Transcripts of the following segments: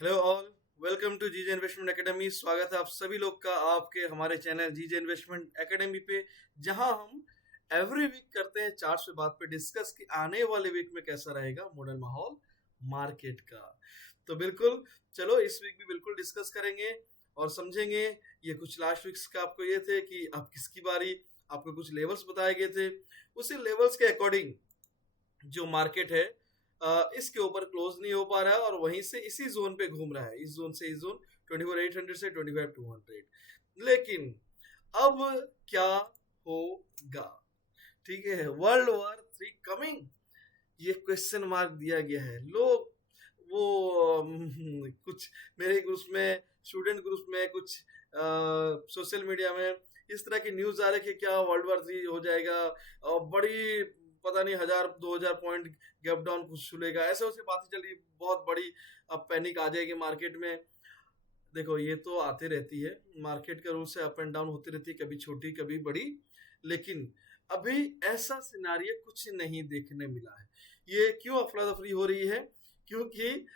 Hello all, welcome to GJ investment academy. स्वागत है आप सभी लोग का आपके हमारे चैनल जीजे इन्वेस्टमेंट एकेडमी पे, जहां हम एवरी वीक करते हैं चार्ट्स पे बात पे डिस्कस कि आने वाले वीक में कैसा रहेगा मॉडल माहौल मार्केट का। तो बिल्कुल चलो इस वीक भी बिल्कुल डिस्कस करेंगे और समझेंगे। ये कुछ लास्ट वीक्स का आपको ये थे कि अब किसकी बारी, आपको कुछ लेवल्स बताए गए थे, उसी लेवल्स के अकॉर्डिंग जो मार्केट है इसके ऊपर क्लोज नहीं हो पा रहा है और वहीं से इसी जोन पे घूम रहा है, इस जोन से इस जोन 24,800 से 25,200। लेकिन अब क्या होगा? ठीक है, वर्ल्ड वॉर 3 कमिंग, ये क्वेश्चन मार्क दिया गया है। लोग वो कुछ मेरे ग्रुप में, स्टूडेंट ग्रुप में, कुछ सोशल मीडिया में इस तरह की न्यूज आ रही है कि क्या वर्ल्ड वॉर 3 हो जाएगा और बड़ी पता नहीं 1,000-2,000 पॉइंट गैप डाउन कुछ छूलेगा, ऐसे वैसे बातें चल रही, बहुत बड़ी अब पैनिक आ जाएगी मार्केट में। देखो ये तो आती रहती है, मार्केट का रूल से अप एंड डाउन होती रहती है, कभी छोटी कभी बड़ी। लेकिन अभी ऐसा सिनारियो कुछ नहीं देखने मिला है। ये क्यों अफरा तफरी हो रही है? क्योंकि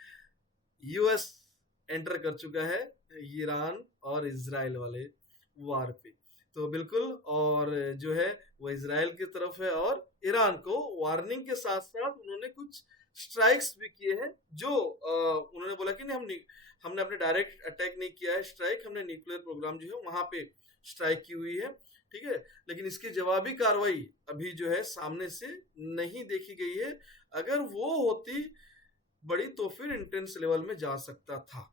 यूएस एंटर कर चुका है ईरान और इजराइल वाले वार पे। तो बिल्कुल, और जो है वो इजराइल की तरफ है और ईरान को वार्निंग के साथ साथ उन्होंने कुछ स्ट्राइक्स भी किए हैं। जो उन्होंने बोला कि नहीं, हमने अपने डायरेक्ट अटैक नहीं किया है, स्ट्राइक हमने न्यूक्लियर प्रोग्राम जो है वहां पे स्ट्राइक की हुई है। ठीक है, लेकिन इसकी जवाबी कार्रवाई अभी जो है सामने से नहीं देखी गई है। अगर वो होती बड़ी तो फिर इंटेंस लेवल में जा सकता था,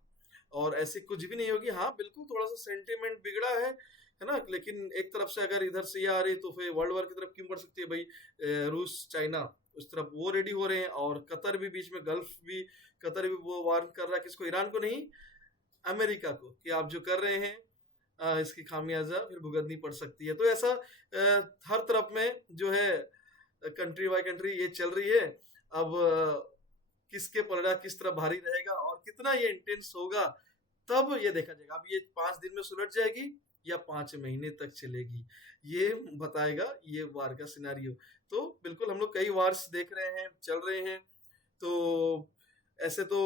और ऐसी कुछ भी नहीं होगी। हाँ बिल्कुल, थोड़ा सा सेंटिमेंट बिगड़ा है ना, लेकिन एक तरफ से अगर इधर से ये आ रही तो फिर वर्ल्ड वॉर की तरफ क्यों बढ़ सकती है भाई? रूस चाइना उस तरफ वो रेडी हो रहे हैं, और कतर भी बीच में, गल्फ भी, कतर भी वो वार्न कर रहा है किसको? ईरान को नहीं, अमेरिका को, कि आप जो कर रहे हैं इसकी खामियाजा फिर भुगतनी पड़ सकती है। तो ऐसा हर तरफ में जो है कंट्री बाय कंट्री ये चल रही है। अब किसके पलड़ा किस तरह भारी रहेगा और कितना ये इंटेंस होगा, तब ये देखा जाएगा। अब ये 5 दिन में सुलझ जाएगी या 5 महीने तक चलेगी, ये बताएगा ये वार का सिनारियो। तो बिल्कुल हम लोग कई वार्स देख रहे हैं, चल रहे हैं। तो ऐसे तो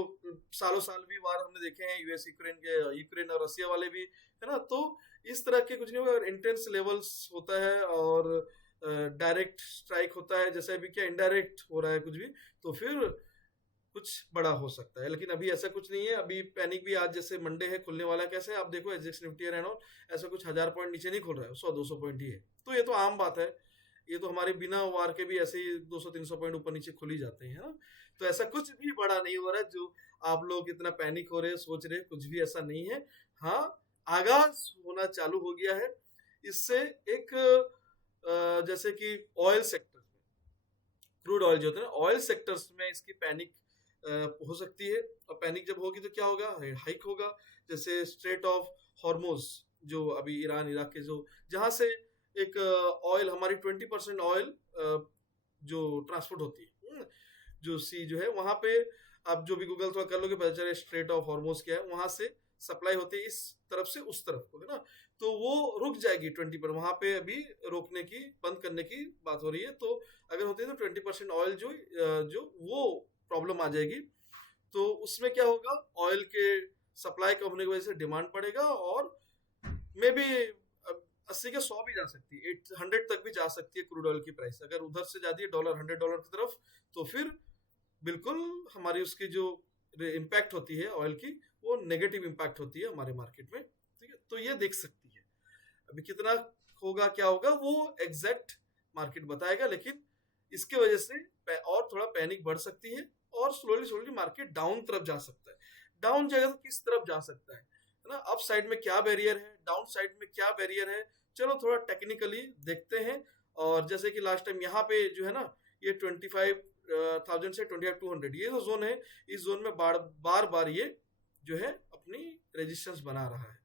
सालों साल भी वार हमने देखे हैं, यूएस यूक्रेन के, यूक्रेन और रसिया वाले भी, है ना। तो इस तरह के कुछ नहीं होगा, इंटेंस लेवल्स होता है और डायरेक्ट स्ट्राइक होता है, जैसे अभी क्या इनडायरेक्ट हो रहा है कुछ भी, तो फिर कुछ बड़ा हो सकता है। लेकिन अभी ऐसा कुछ नहीं है। अभी पैनिक भी आज जैसे मंडे है खुलने वाला है, कैसे आप देखो एसजेक्स निफ्टी एंड ऑल, ऐसा कुछ 1,000 पॉइंट नीचे नहीं खुल रहा है, 100-200 पॉइंट ही है। तो ये तो आम बात है, ये तो हमारे बिना वार के भी ऐसे ही 200-300 पॉइंट ऊपर नीचे खुल ही जाते हैं, है ना। तो ऐसा कुछ भी बड़ा नहीं हो रहा है जो आप लोग इतना पैनिक हो रहे हैं, सोच रहे हैं, कुछ भी ऐसा नहीं है। हाँ, आगाज होना चालू हो गया है इससे। एक जैसे कि ऑयल सेक्टर में, क्रूड ऑयल जो होता है ना, ऑयल सेक्टर्स में इसकी पैनिक हो सकती है। और पैनिक जब होगी तो क्या होगा? हाइक होगा। जैसे स्ट्रेट ऑफ हॉर्मोज, जो अभी ईरान इराक के, जो जहां से एक ऑयल, हमारी 20% ऑयल जो ट्रांसपोर्ट होती है, जो सी जो है वहां पे, आप जो भी गूगल थोड़ा कर लोगे पता चले स्ट्रेट ऑफ हॉर्मोज क्या है, वहां से सप्लाई होती है इस तरफ से उस तरफ को, है ना। तो वो रुक जाएगी 20 पर, वहां पे अभी रोकने की, बंद करने की बात हो रही है। तो अगर होती है तो 20% ऑयल जो वो प्रॉब्लम आ जाएगी। तो उसमें क्या होगा? ऑयल के सप्लाई कम होने की वजह से डिमांड पड़ेगा, और मे बी 80 के 100 भी जा सकती है, 800 तक भी जा सकती है क्रूड ऑयल की प्राइस। अगर उधर से जाती है डॉलर, $100 की तरफ, तो फिर बिल्कुल हमारी उसकी जो इम्पैक्ट होती है ऑयल की, वो नेगेटिव इम्पैक्ट होती है हमारे मार्केट में। ठीक है, तो ये देख सकती है। अभी कितना होगा, क्या होगा, वो एग्जैक्ट मार्केट बताएगा। लेकिन इसके वजह से और थोड़ा पैनिक बढ़ सकती है, और स्लोली स्लोली मार्केट डाउन तरफ जा सकता है। डाउन जाएगा तो किस तरफ जा सकता है ना। अप साइड में क्या बैरियर है, डाउन साइड में क्या बैरियर है, चलो थोड़ा टेक्निकली देखते हैं। और जैसे कि लास्ट टाइम यहाँ पे जो है ना, ये 25,000 से 25,200, ये जो जोन है, इस जोन में बार बार ये जो है अपनी रेजिस्टेंस बना रहा है,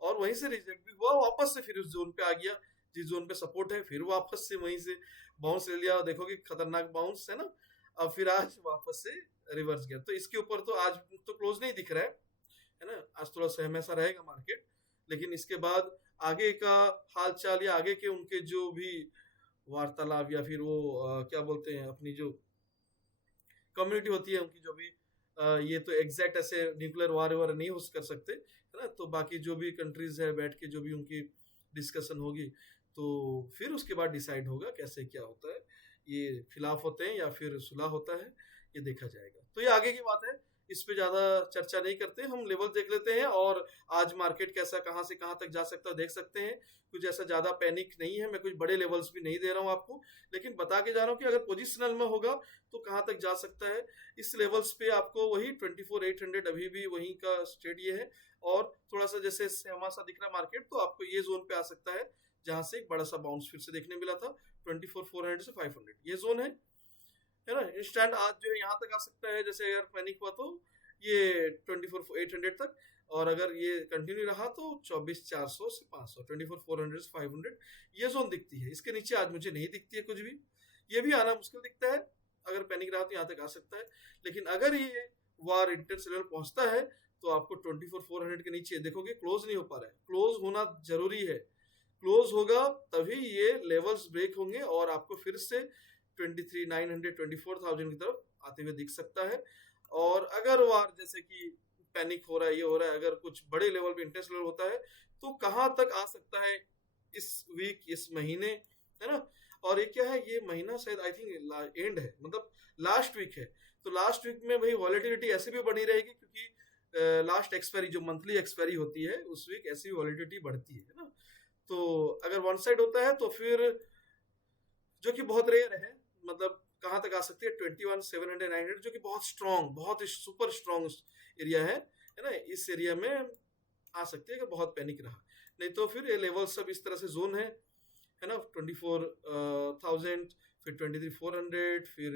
और वहीं से रिजेक्ट भी हुआ, वापस से फिर उस जोन पे आ गया जिस जोन पे सपोर्ट है, फिर वापस से वहीं से बाउंस ले लिया। देखो कि खतरनाक बाउंस है ना। अब फिर आज वापस से रिवर्स गया। तो इसके ऊपर तो आज तो क्लोज नहीं दिख रहा है ना। आज थोड़ा सहमे सा रहेगा मार्केट, लेकिन इसके बाद आगे का हाल चाल, या आगे के उनके जो भी वार्तालाप, या फिर वो क्या बोलते हैं, अपनी जो कम्युनिटी होती है उनकी, जो भी ये तो एग्जैक्ट ऐसे न्यूक्लियर वार वार नहीं हो कर सकते, है ना। तो बाकी जो भी कंट्रीज है बैठ के जो भी उनकी डिस्कशन होगी तो फिर उसके बाद डिसाइड होगा कैसे क्या होता है, ये खिलाफ होते हैं या फिर सुलह होता है, ये देखा जाएगा। तो ये आगे की बात है, इस पे ज्यादा चर्चा नहीं करते, हम लेवल देख लेते हैं और आज मार्केट कैसा कहाँ से कहाँ तक जा सकता है देख सकते हैं। कुछ ऐसा ज्यादा पैनिक नहीं है, मैं कुछ बड़े लेवल्स भी नहीं दे रहा हूँ आपको, लेकिन बता के जा रहा हूँ कि अगर पोजिशनल में होगा तो कहाँ तक जा सकता है। इस लेवल्स पे आपको वही 24,800 अभी भी वही का स्टेट ये है, और थोड़ा सा जैसे सहमा सा दिख रहा मार्केट तो आपको ये जोन पे आ सकता है जहां से एक बड़ा सा बाउंस फिर से देखने मिला था 24,400 से 500, ये जोन है ना। इंस्टेंट आज जो है यहाँ तक आ सकता है, जैसे अगर पैनिक हुआ तो ये 24,800 तक, और अगर ये कंटिन्यू रहा तो 24,400 से 500, 24,400 से 500 ये जोन दिखती है। इसके नीचे आज मुझे नहीं दिखती है कुछ भी, ये भी आना मुश्किल दिखता है। अगर पैनिक रहा तो यहाँ तक आ सकता है, लेकिन अगर ये वार इंटेंस लेवल पहुंचता है तो आपको 24,400 के नीचे देखोगे क्लोज नहीं हो पा रहा है, क्लोज होना जरूरी है। क्लोज होगा तभी ये लेवल्स ब्रेक होंगे और आपको फिर से 23,900 24,000 की तरफ आते हुए दिख सकता है। और अगर वार जैसे कि पैनिक हो रहा है, ये हो रहा है, अगर कुछ बड़े लेवल पे इंटेंस लेवल होता है तो कहाँ तक आ सकता है इस वीक, इस महीने, है ना। और ये क्या है, ये महीना शायद आई थिंक एंड है, मतलब लास्ट वीक है। तो लास्ट वीक में भाई वॉलेटिलिटी ऐसे भी बनी रहेगी, क्योंकि लास्ट एक्सपायरी जो मंथली एक्सपायरी होती है उस वीक ऐसी वॉलेटिलिटी बढ़ती है ना। तो अगर वन साइड होता है तो फिर जो कि बहुत रेयर है, मतलब कहाँ तक आ सकती है 21,700 900, जो कि बहुत स्ट्रॉन्ग, बहुत सुपर स्ट्रॉन्ग एरिया है ना। इस एरिया में आ सकती है अगर बहुत पैनिक रहा, नहीं तो फिर ये लेवल सब इस तरह से जोन है ना। 24,000 फिर 23,400 फिर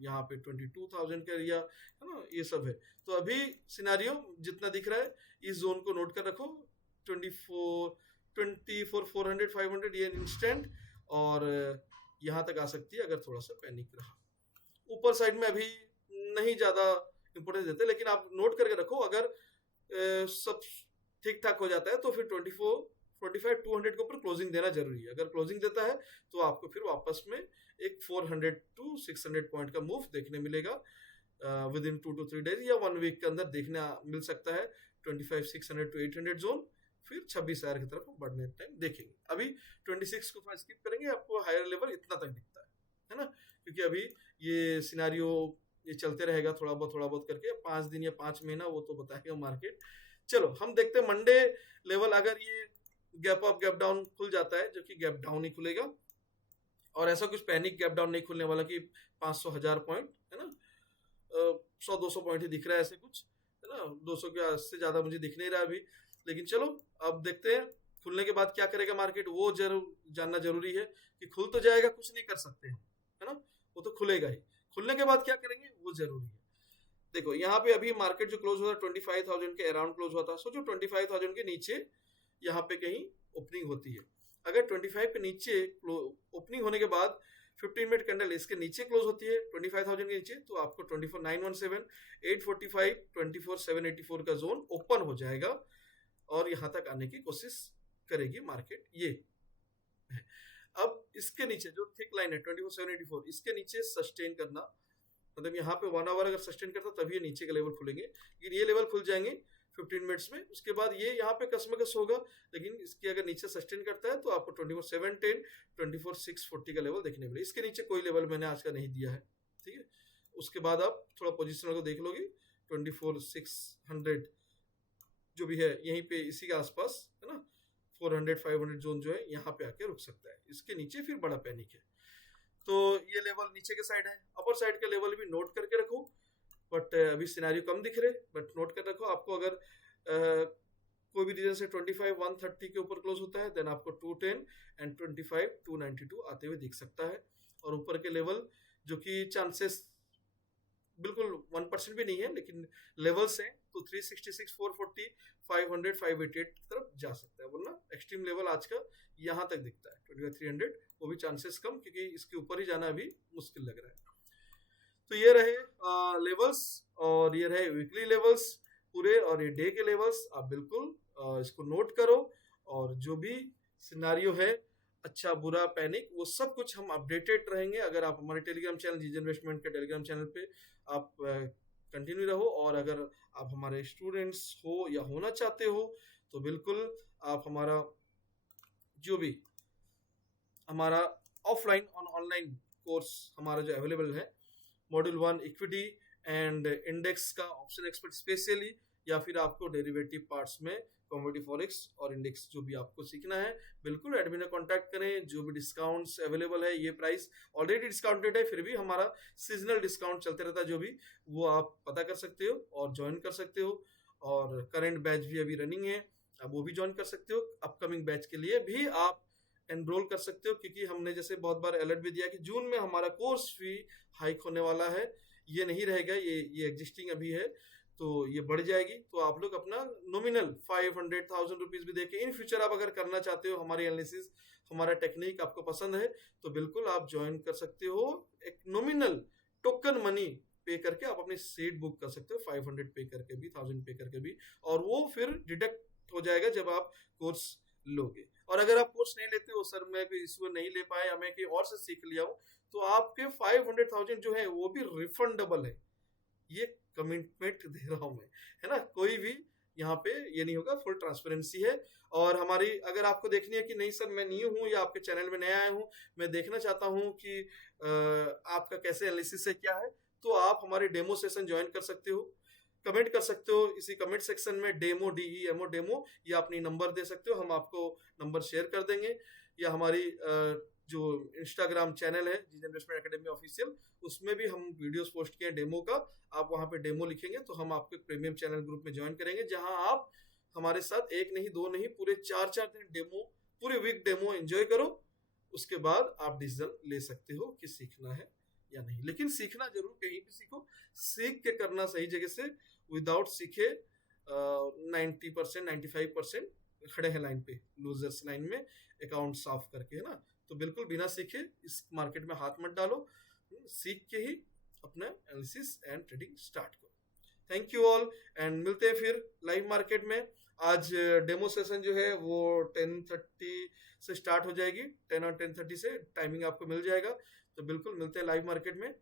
यहाँ पे 22,000 का एरिया है ना, ये सब है। तो अभी सिनारियो जितना दिख रहा है इस जोन को नोट कर रखो, 24,400 500 ये इंस्टेंट, और यहाँ तक आ सकती है अगर थोड़ा सा पैनिक रहा। ऊपर साइड में अभी नहीं ज्यादा इंपोर्टेंस देते, लेकिन आप नोट करके रखो अगर सब ठीक ठाक हो जाता है तो फिर 45,200 के ऊपर क्लोजिंग देना जरूरी है। अगर क्लोजिंग देता है तो आपको फिर वापस में एक 400 to 600 पॉइंट का मूव देखने मिलेगा विद इन 2 to 3 डेज या 1 वीक के अंदर देखने मिल सकता है। 25,600 to 800 जोन, फिर 26,000 की तरफ बढ़ने टाइम देखेंगे। अभी 26 को थोड़ा स्किप करेंगे, आपको हायर लेवल इतना तक दिखता है ना, क्योंकि अभी ये सिनारियो ये चलते रहेगा थोड़ा बहुत करके, 5 दिन या 5 महीना वो तो बताएगा मार्केट। चलो हम देखते हैं मंडे लेवल, अगर ये गैप अप गैप डाउन खुल जाता है, जो कि गैप डाउन ही खुलेगा और ऐसा कुछ पैनिक गैप डाउन नहीं खुलने वाला कि 500 1000 पॉइंट, है ना, 100-200 पॉइंट ही दिख रहा है ऐसे कुछ, है ना। 200 के से ज्यादा मुझे दिख नहीं रहा अभी, लेकिन चलो अब देखते हैं खुलने के बाद क्या करेगा मार्केट, वो जरूर जानना जरूरी है। कि खुल तो जाएगा, कुछ नहीं कर सकते हैं, है ना, वो तो खुलेगा ही, खुलने के बाद क्या करेंगे वो जरूरी है। देखो यहाँ पे अभी मार्केट जो क्लोज हुआ 25,000 के अराउंड क्लोज हुआ था, सोचो 25,000 के नीचे यहाँ पे कहीं ओपनिंग होती है। अगर 25 के नीचे ओपनिंग होने के बाद 15 मिनट कैंडल इसके नीचे क्लोज होती है 25,000 के नीचे, तो आपको 24,917 845 24,784 का जोन ओपन हो जाएगा और यहाँ तक आने की कोशिश करेगी मार्केट। ये है। अब इसके नीचे जो थिक लाइन है 24,784, इसके नीचे सस्टेन करना, मतलब यहाँ पे 1 आवर अगर सस्टेन करता तभी ये नीचे का लेवल खुलेंगे, लेकिन ये लेवल खुल जाएंगे 15 मिनट्स में। उसके बाद ये यहाँ पे कसमकस होगा, लेकिन इसके अगर नीचे सस्टेन करता है तो आपको 24,710 24,640 का लेवल देखने मिले। इसके नीचे कोई लेवल मैंने आज का नहीं दिया है, ठीक है। उसके बाद आप थोड़ा पोजिशन को देख लोगे, 24,600 जो भी है यहीं पे इसी के आसपास, है ना। 400 500 जोन जो है यहाँ पे आके रुक सकता है, इसके नीचे फिर बड़ा पैनिक है। तो ये लेवल नीचे के साइड है, अपर साइड का लेवल भी नोट करके रखो, बट अभी सिनेरियो कम दिख रहे, बट नोट कर रखो। आपको अगर कोई भी रीजन से 25,130 के ऊपर क्लोज होता है, देन आपको 210 एंड 25,292 आते हुए दिख सकता है। और ऊपर के लेवल जो कि चांसेस बिल्कुल 1% भी नहीं है, लेकिन लेवल्स हैं, तो 366 440 500 588 की तरफ जा सकता है, वरना एक्सट्रीम लेवल आज का यहाँ तक दिखता है 25,300, वो भी चांसेस कम, क्योंकि इसके ऊपर ही जाना अभी मुश्किल लग रहा है। तो ये रहे लेवल्स, और ये रहे वीकली लेवल्स पूरे, और ये डे के लेवल्स आप बिल्कुल इसको नोट करो, और जो भी सिनारियो है अच्छा बुरा पैनिक, वो सब कुछ हम अपडेटेड रहेंगे। अगर आप हमारे टेलीग्राम चैनल जीजे इन्वेस्टमेंट के टेलीग्राम चैनल पे आप कंटिन्यू रहो। और अगर आप हमारे स्टूडेंट्स हो या होना चाहते हो तो बिल्कुल आप हमारा जो भी हमारा ऑफलाइन और ऑनलाइन कोर्स हमारा जो अवेलेबल है, मॉड्यूल 1 इक्विटी एंड इंडेक्स का ऑप्शन एक्सपर्ट स्पेशली, या फिर आपको डेरिवेटिव पार्ट्स में कमोडिटी फॉरेक्स और इंडेक्स जो भी आपको सीखना है, बिल्कुल एडमिन में कांटेक्ट करें। जो भी डिस्काउंट्स अवेलेबल है, ये प्राइस ऑलरेडी डिस्काउंटेड है, फिर भी हमारा सीजनल डिस्काउंट चलते रहता है, जो भी वो आप पता कर सकते हो और ज्वाइन कर सकते हो। और करंट बैच भी अभी रनिंग है, अब वो भी ज्वाइन कर सकते हो। अपकमिंग बैच के लिए भी आप एनरोल कर सकते हो, क्योंकि हमने जैसे बहुत बार अलर्ट भी दिया कि जून में हमारा कोर्स फी हाइक होने वाला है। ये नहीं रहेगा, ये एग्जिस्टिंग अभी है, तो ये बढ़ जाएगी। तो आप लोग अपना नॉमिनल 500,000 रुपीज भी देके इन फ्यूचर आप अगर करना चाहते हो, हमारी एनालिसिस हमारा टेक्निक आपको पसंद है, तो बिल्कुल आप ज्वाइन कर सकते हो। एक नॉमिनल टोकन मनी पे करके आप अपनी सीट बुक कर सकते हो, 500 पे करके भी, 1000 पे करके भी, और वो फिर डिडक्ट हो जाएगा जब आप कोर्स लोगे। और अगर आप कोर्स नहीं लेते हो, सर मैं कोई इशू नहीं ले पाया या मैं कहीं और से सीख लिया हूँ, तो आपके 500,000 जो है वो भी रिफंडेबल है। ये कमिटमेंट दे रहा हूं मैं, है ना। कोई भी यहाँ पे ये नहीं होगा, फुल ट्रांसपेरेंसी है। और हमारी अगर आपको देखनी है कि नहीं सर मैं न्यू हूँ या आपके चैनल में नया आया हूँ, मैं देखना चाहता हूँ कि आपका कैसे एनालिसिस है क्या है, तो आप हमारे डेमो सेशन ज्वाइन कर सकते हो। कमेंट कर सकते हो इसी कमेंट सेक्शन में डेमो, DEMO डेमो, या अपनी नंबर दे सकते हो, हम आपको नंबर शेयर कर देंगे। या हमारी जो इंस्टाग्राम चैनल है जीजन इन्वेस्टमेंट एकेडमी ऑफिशियल, उसमें भी हम वीडियोस पोस्ट किए हैं डेमो का। आप वहां पे डेमो लिखेंगे तो हम आपको प्रीमियम चैनल ग्रुप में ज्वाइन करेंगे, जहां आप हमारे साथ एक नहीं दो नहीं पूरे 4-4 दिन डेमो, पूरे वीक डेमो एंजॉय करो। उसके बाद आप डिसीजन ले सकते हो कि सीखना है या नहीं। लेकिन सीखना जरूर, कहीं भी सीखो, सीख के करना सही जगह से। विदाउट सीखे 90% 95% खड़े हैं लाइन पे, लूजर्स लाइन में, अकाउंट साफ करके, है ना। तो बिल्कुल बिना सीखे इस मार्केट में हाथ मत डालो, सीख के ही अपना एनालिसिस एंड ट्रेडिंग स्टार्ट करो। थैंक यू ऑल, एंड मिलते हैं फिर लाइव मार्केट में। आज डेमो सेशन जो है वो 10:30 से स्टार्ट हो जाएगी, 10 और 10:30 से टाइमिंग आपको मिल जाएगा। तो बिल्कुल मिलते हैं लाइव मार्केट में।